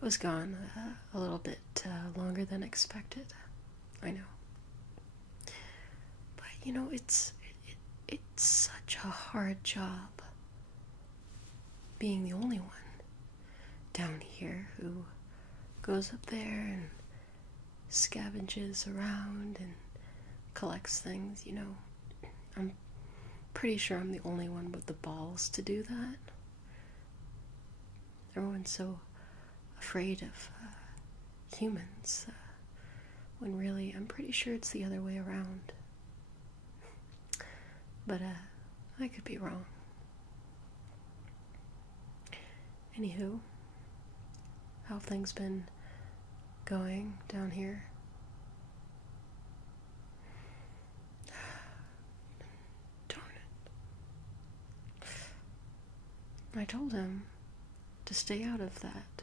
was gone a little bit longer than expected. I know. But you know, it's such a hard job being the only one down here who goes up there and scavenges around and collects things, you know. I'm pretty sure I'm the only one with the balls to do that. Everyone's so afraid of humans, when really I'm pretty sure it's the other way around. But I could be wrong. Anywho, how have things been going down here? Darn it. I told him to stay out of that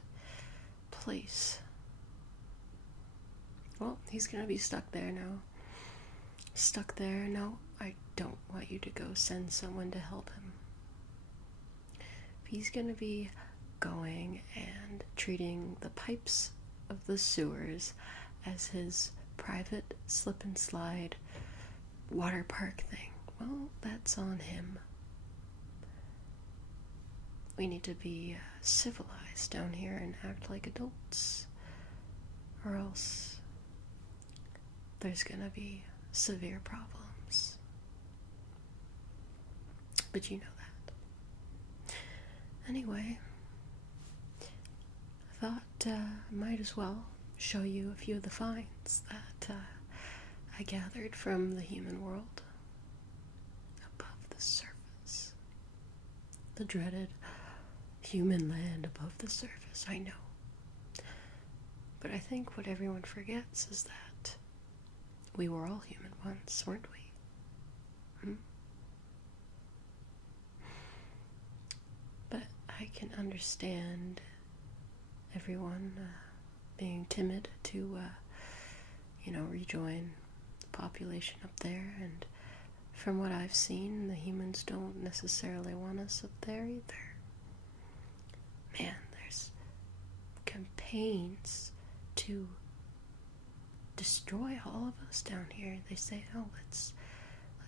place. Well, he's gonna be stuck there now. Stuck there. No, I don't want you to go send someone to help him. If he's gonna be going and treating the pipes of the sewers as his private slip and slide water park thing, well, that's on him. We need to be civilized down here and act like adults, or else there's gonna be severe problems. But you know that. Anyway, I thought I might as well show you a few of the finds that I gathered from the human world above the surface. The dreaded human land above the surface, I know. But I think what everyone forgets is that we were all human once, weren't we? But I can understand everyone being timid to, rejoin the population up there, and from what I've seen, the humans don't necessarily want us up there either. Man, there's campaigns to destroy all of us down here. They say, oh, let's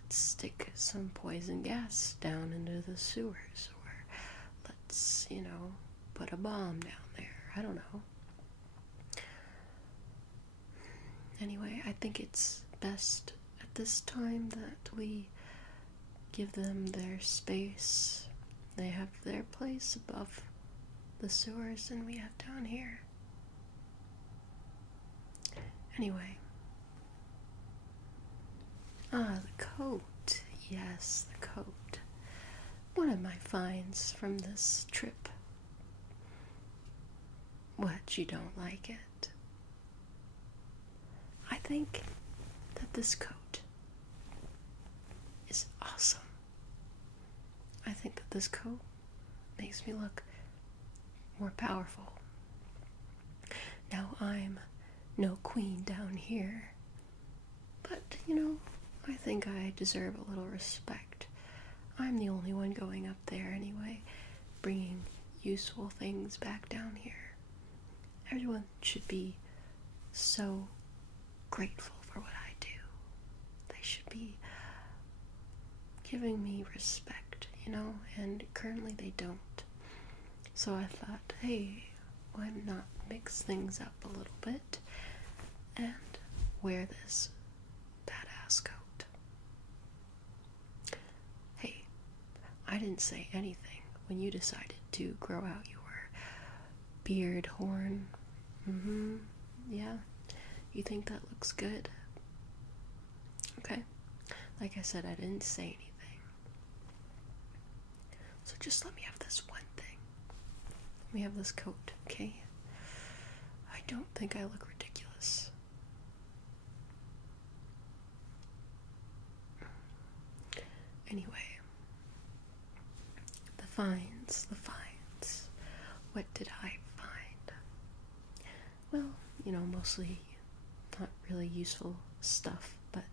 stick some poison gas down into the sewers, or let's, put a bomb down there. I don't know. Anyway, I think it's best at this time that we give them their space. They have their place above the sewers, and we have down here. Anyway. The coat. Yes, the coat. One of my finds from this trip. What, you don't like it? I think that this coat is awesome. I think that this coat makes me look more powerful. Now, I'm no queen down here, but, I think I deserve a little respect. I'm the only one going up there anyway, bringing useful things back down here. Everyone should be so grateful for what I do. They should be giving me respect, and currently they don't. So I thought, hey, why not mix things up a little bit and wear this badass coat? Hey, I didn't say anything when you decided to grow out your beard horn. Yeah. You think that looks good? Okay. Like I said, I didn't say anything. So just let me have this one thing. Let me have this coat, okay? I don't think I look ridiculous. Anyway. The finds. What did I find? Well, mostly not really useful stuff, but,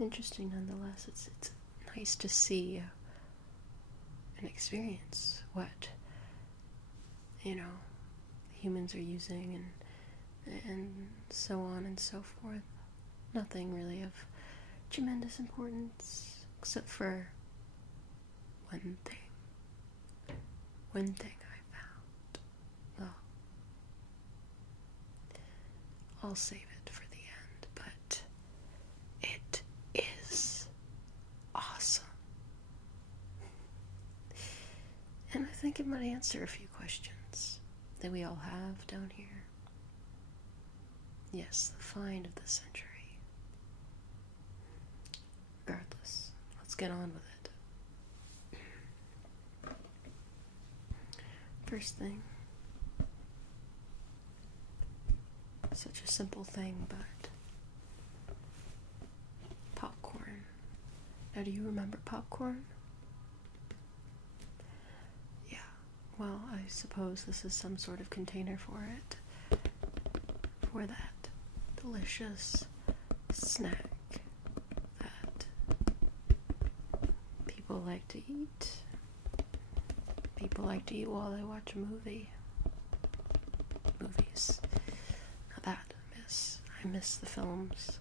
interesting nonetheless. It's nice to see and experience what you know, humans are using, and so on and so forth. Nothing really of tremendous importance, except for one thing. One thing I found. Well, I'll save it for the end, but it is awesome. And I think it might answer a few questions that we all have down here. Yes, the find of the century. Regardless, let's get on with it. First thing, such a simple thing, but popcorn. Now, do you remember popcorn? Yeah, well, I suppose this is some sort of container for it. For that delicious snack that people like to eat. People like to eat while they watch a movie. Movies. Now that I miss the films.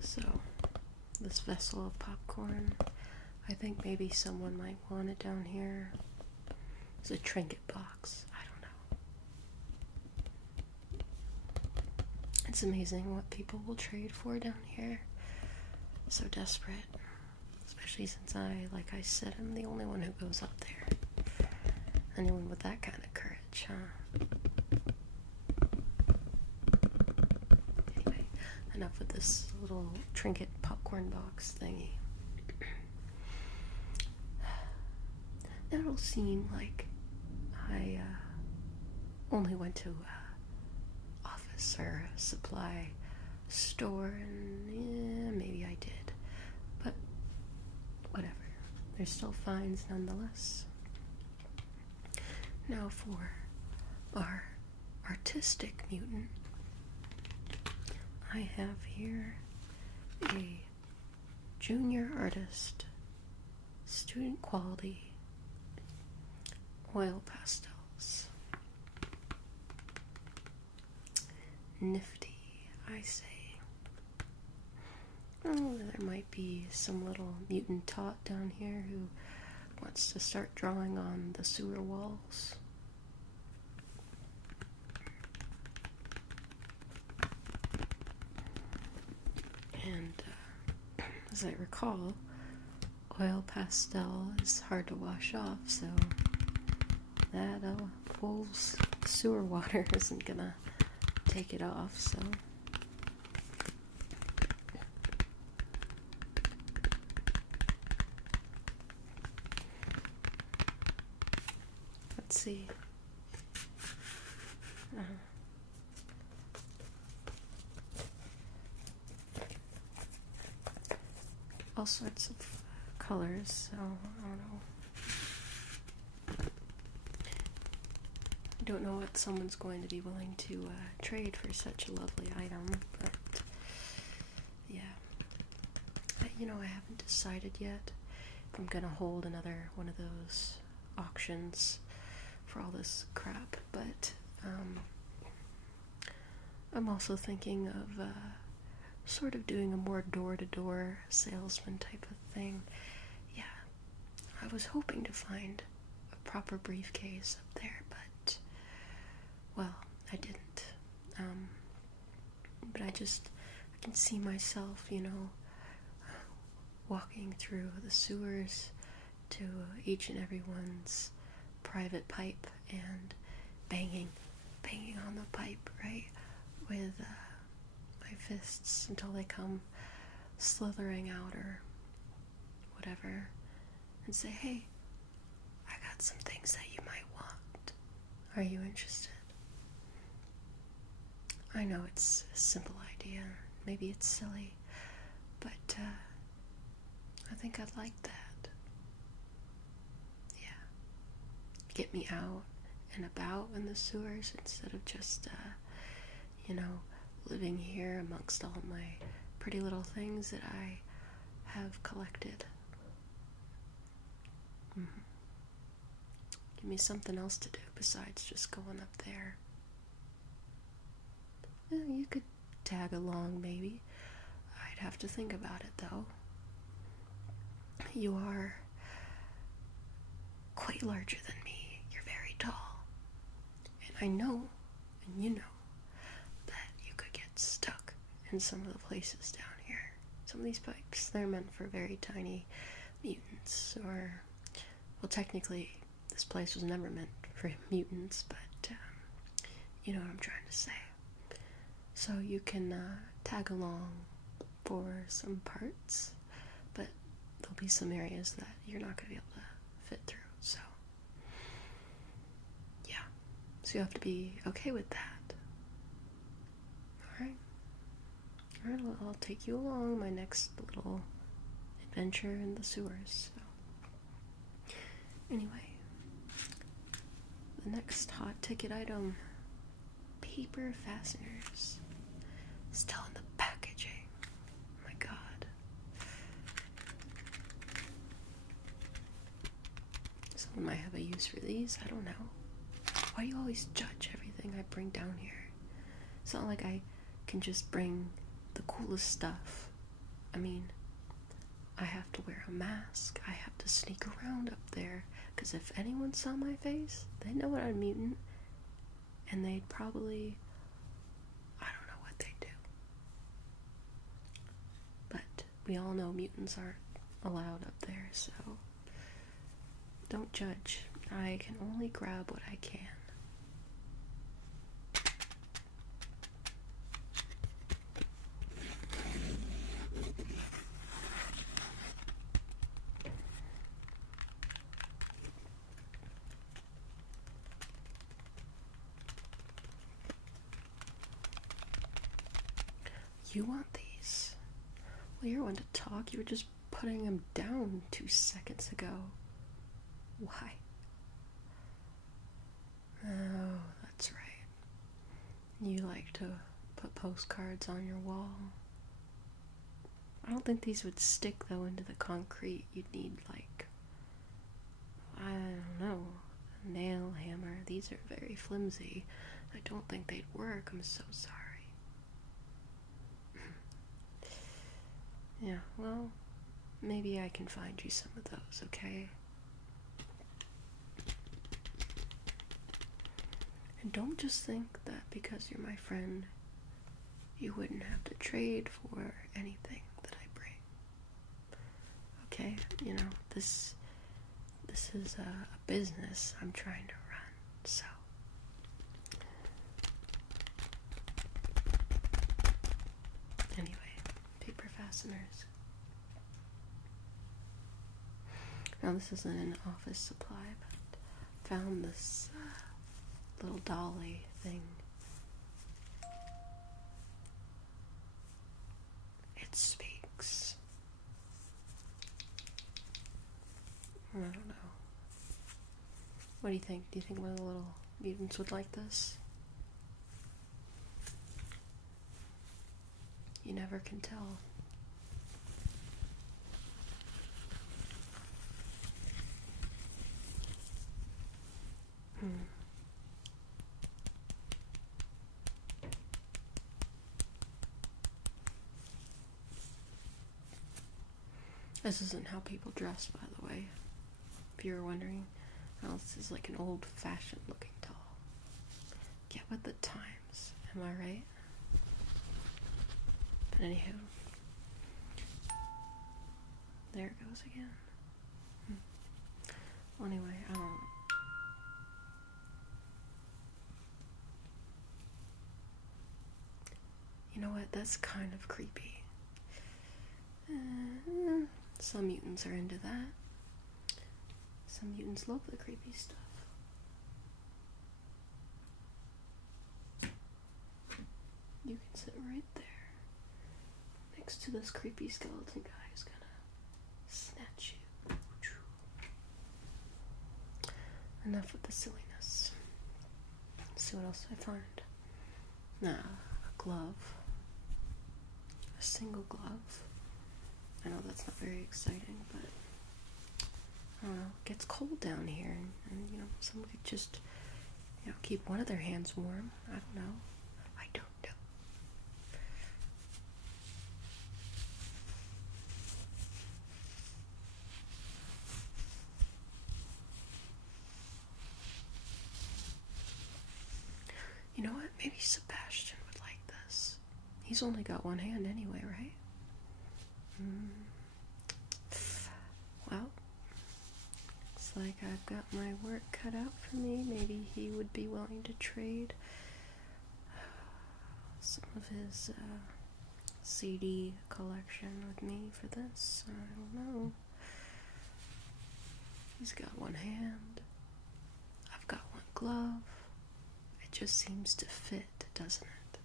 So, this vessel of popcorn, I think maybe someone might want it down here. It's a trinket box. I don't know. It's amazing what people will trade for down here. So desperate. Especially since like I said, I'm the only one who goes up there. Anyone with that kind of courage, huh? Anyway, enough with this little trinket popcorn box thingy. That'll seem like I only went to an office or a supply store, and yeah, maybe I did, but whatever. There's still finds nonetheless. Now for our artistic mutant, I have here a junior artist, student quality oil pastels. Nifty, I say. Oh, there might be some little mutant tot down here who wants to start drawing on the sewer walls. And as I recall, oil pastel is hard to wash off, so that full sewer water isn't gonna take it off, so let's see. All sorts of colors, so I don't know. I don't know what someone's going to be willing to trade for such a lovely item, but yeah. I haven't decided yet if I'm gonna hold another one of those auctions for all this crap, but I'm also thinking of sort of doing a more door-to-door salesman type of thing. Yeah, I was hoping to find a proper briefcase up there, but well, I didn't. But I can see myself, walking through the sewers to each and everyone's private pipe and banging on the pipe, right, with my fists until they come slithering out or whatever, and say, hey, I got some things that you might want. Are you interested? I know it's a simple idea, maybe it's silly, but I think I'd like that. Yeah. Get me out and about in the sewers instead of just, living here amongst all my pretty little things that I have collected. Give me something else to do besides just going up there. You could tag along, maybe. I'd have to think about it, though. You are quite larger than me. You're very tall. And I know, and you know, that you could get stuck in some of the places down here. Some of these pipes, they're meant for very tiny mutants, or, well, technically, this place was never meant for mutants, but, you know what I'm trying to say. So you can tag along for some parts, but there'll be some areas that you're not going to be able to fit through, so yeah. So you have to be okay with that. Alright, well, I'll take you along my next little adventure in the sewers. So anyway, the next hot ticket item, paper fasteners. Still in the packaging. Oh my god. Someone might have a use for these, I don't know. Why do you always judge everything I bring down here? It's not like I can just bring the coolest stuff. I mean, I have to wear a mask. I have to sneak around up there, because if anyone saw my face, they'd know I'm a mutant, and they'd probably, I don't know what they'd do. But we all know mutants aren't allowed up there, so don't judge. I can only grab what I can. You want these? Well, you're one to talk. You were just putting them down 2 seconds ago. Why? Oh, that's right. You like to put postcards on your wall. I don't think these would stick, though, into the concrete. You'd need, like, I don't know, a nail hammer. These are very flimsy. I don't think they'd work. I'm so sorry. Yeah, well, maybe I can find you some of those, okay? And don't just think that because you're my friend, you wouldn't have to trade for anything that I bring. Okay, you know, this is a business I'm trying to run, so. Anyway, paper fasteners. Now this isn't an office supply, but found this little dolly thing. It speaks. I don't know. What do you think? Do you think one of the little mutants would like this? You never can tell. This isn't how people dress, by the way. If you were wondering. Well, this is like an old-fashioned looking doll. Get with the times, am I right? But anywho. There it goes again. Well, anyway, I don't know. You know what? That's kind of creepy. Some mutants are into that. Some mutants love the creepy stuff. You can sit right there next to this creepy skeleton guy who's gonna snatch you. Enough with the silliness. see what else I find. A glove. A single glove. I know that's not very exciting, but I don't know. It gets cold down here, and you know, someone could just, you know, keep one of their hands warm. I don't know. I don't know. You know what? Maybe Sebastian would like this. He's only got one hand anyway, right? Well, looks like I've got my work cut out for me. Maybe he would be willing to trade some of his CD collection with me for this. I don't know. He's got one hand. I've got one glove. It just seems to fit, doesn't it?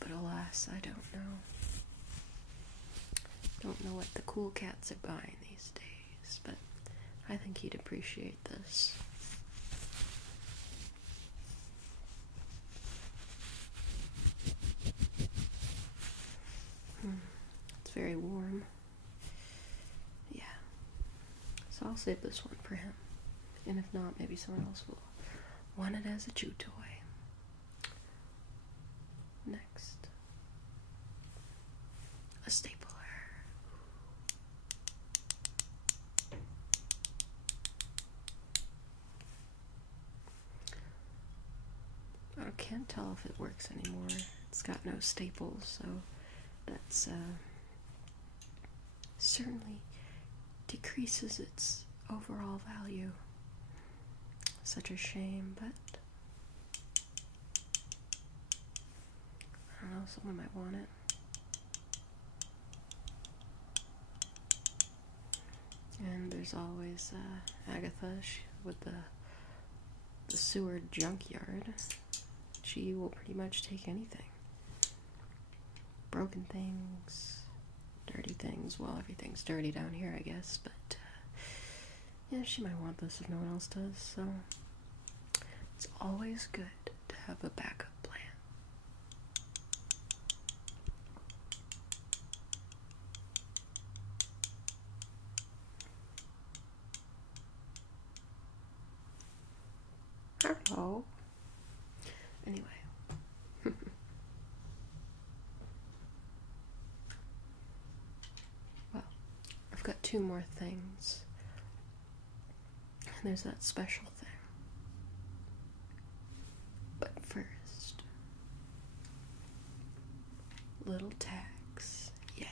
But alas, I don't know. Don't know what the cool cats are buying these days, but I think he'd appreciate this. It's very warm. Yeah. So I'll save this one for him. And if not, maybe someone else will want it as a chew toy. Next. A stapler. I can't tell if it works anymore. It's got no staples, so that's certainly decreases its overall value. Such a shame, but I don't know, someone might want it. And there's always Agatha with the sewer junkyard. She will pretty much take anything. Broken things, dirty things. Well, everything's dirty down here, I guess, but yeah, she might want this if no one else does, so it's always good to have a backup plan. Hello. Anyway. Well, I've got two more things. And there's that special thing. But first, little tags. Yeah.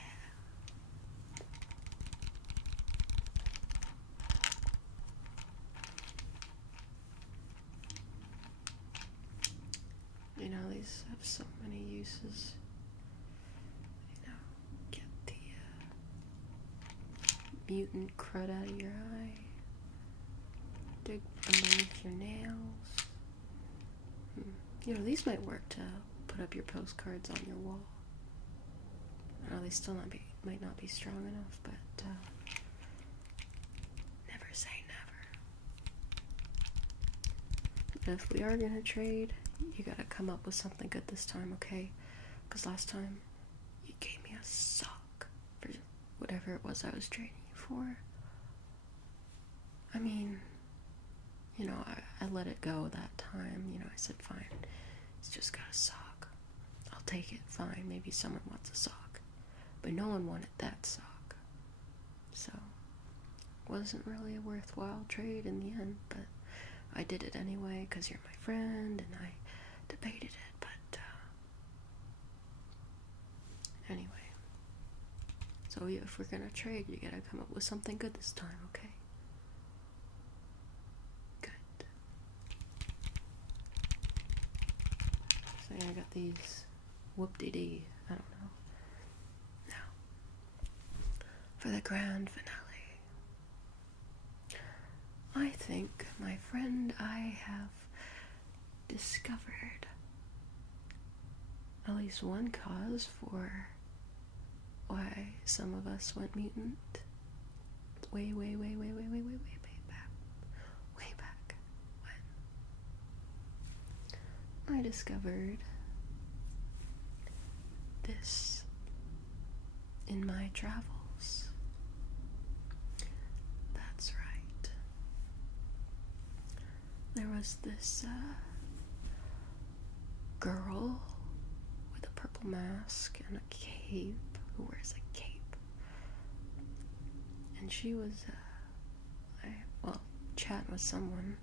You know, these have so many uses. You know, get the mutant crud out of your eye. Dig underneath your nails. You know, these might work to put up your postcards on your wall. I know they still might not be strong enough, but never say never. But if we are gonna trade, you gotta come up with something good this time, okay? Because last time, you gave me a sock for whatever it was I was trading you for. I mean, you know, I let it go that time. You know, I said, fine, it's just got a sock. I'll take it, fine. Maybe someone wants a sock. But no one wanted that sock. So, it wasn't really a worthwhile trade in the end, but I did it anyway because you're my friend and I debated it, but anyway. So if we're gonna trade, you gotta come up with something good this time, okay? Good. So yeah, I got these whoop-de-dee, I don't know. Now, for the grand finale. I think, my friend, I have discovered at least one cause for why some of us went mutant. Way back. Way back. I discovered this in my travels. That's right. There was this girl with a purple mask and a cape, who wears a cape. And she was, chatting with someone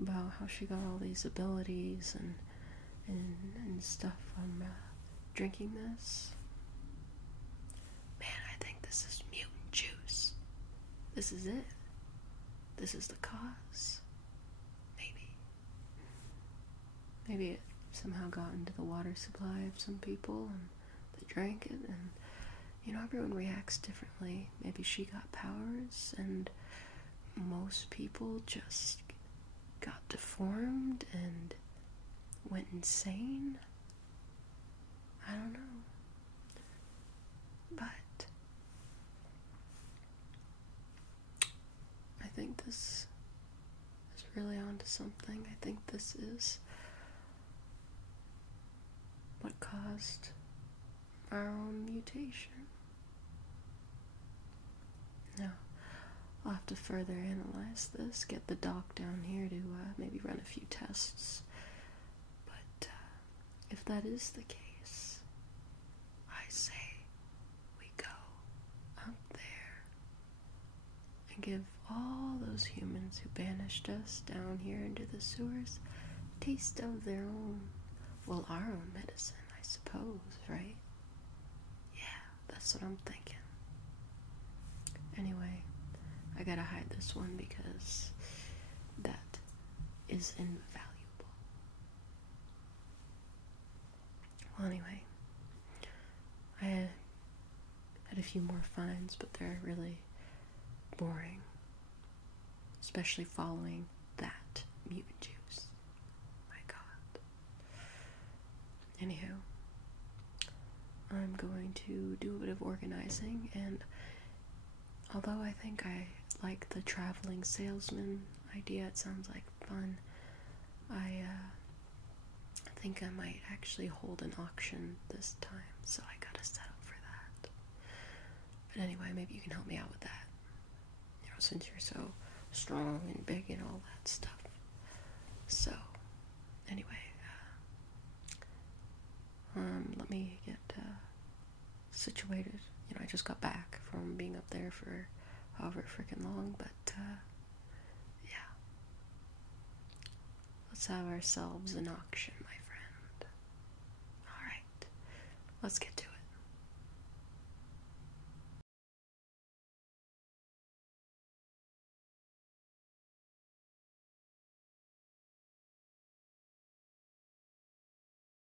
about how she got all these abilities and stuff from drinking this. Man, I think this is mutant juice. This is it. This is the cause. Maybe it somehow got into the water supply of some people and they drank it, and everyone reacts differently. Maybe she got powers and most people just got deformed and went insane. I don't know. But I think this is really onto something. I think this is what caused our own mutation. Now, I'll have to further analyze this, get the doc down here to maybe run a few tests. But if that is the case, I say we go up there and give all those humans who banished us down here into the sewers a taste of their own, our own medicine, I suppose, right? Yeah, that's what I'm thinking. Anyway, I gotta hide this one because that is invaluable. Well, anyway, I had a few more finds, but they're really boring, especially following that mutant juice. My God. Anywho, I'm going to do a bit of organizing, and although I think I like the traveling salesman idea, it sounds like fun, I think I might actually hold an auction this time, so I gotta set up for that. But anyway, maybe you can help me out with that, since you're so strong and big and all that stuff. So, anyway, let me get situated. I just got back from being up there for however freaking long, but yeah. Let's have ourselves an auction, my friend. Alright, let's get to it.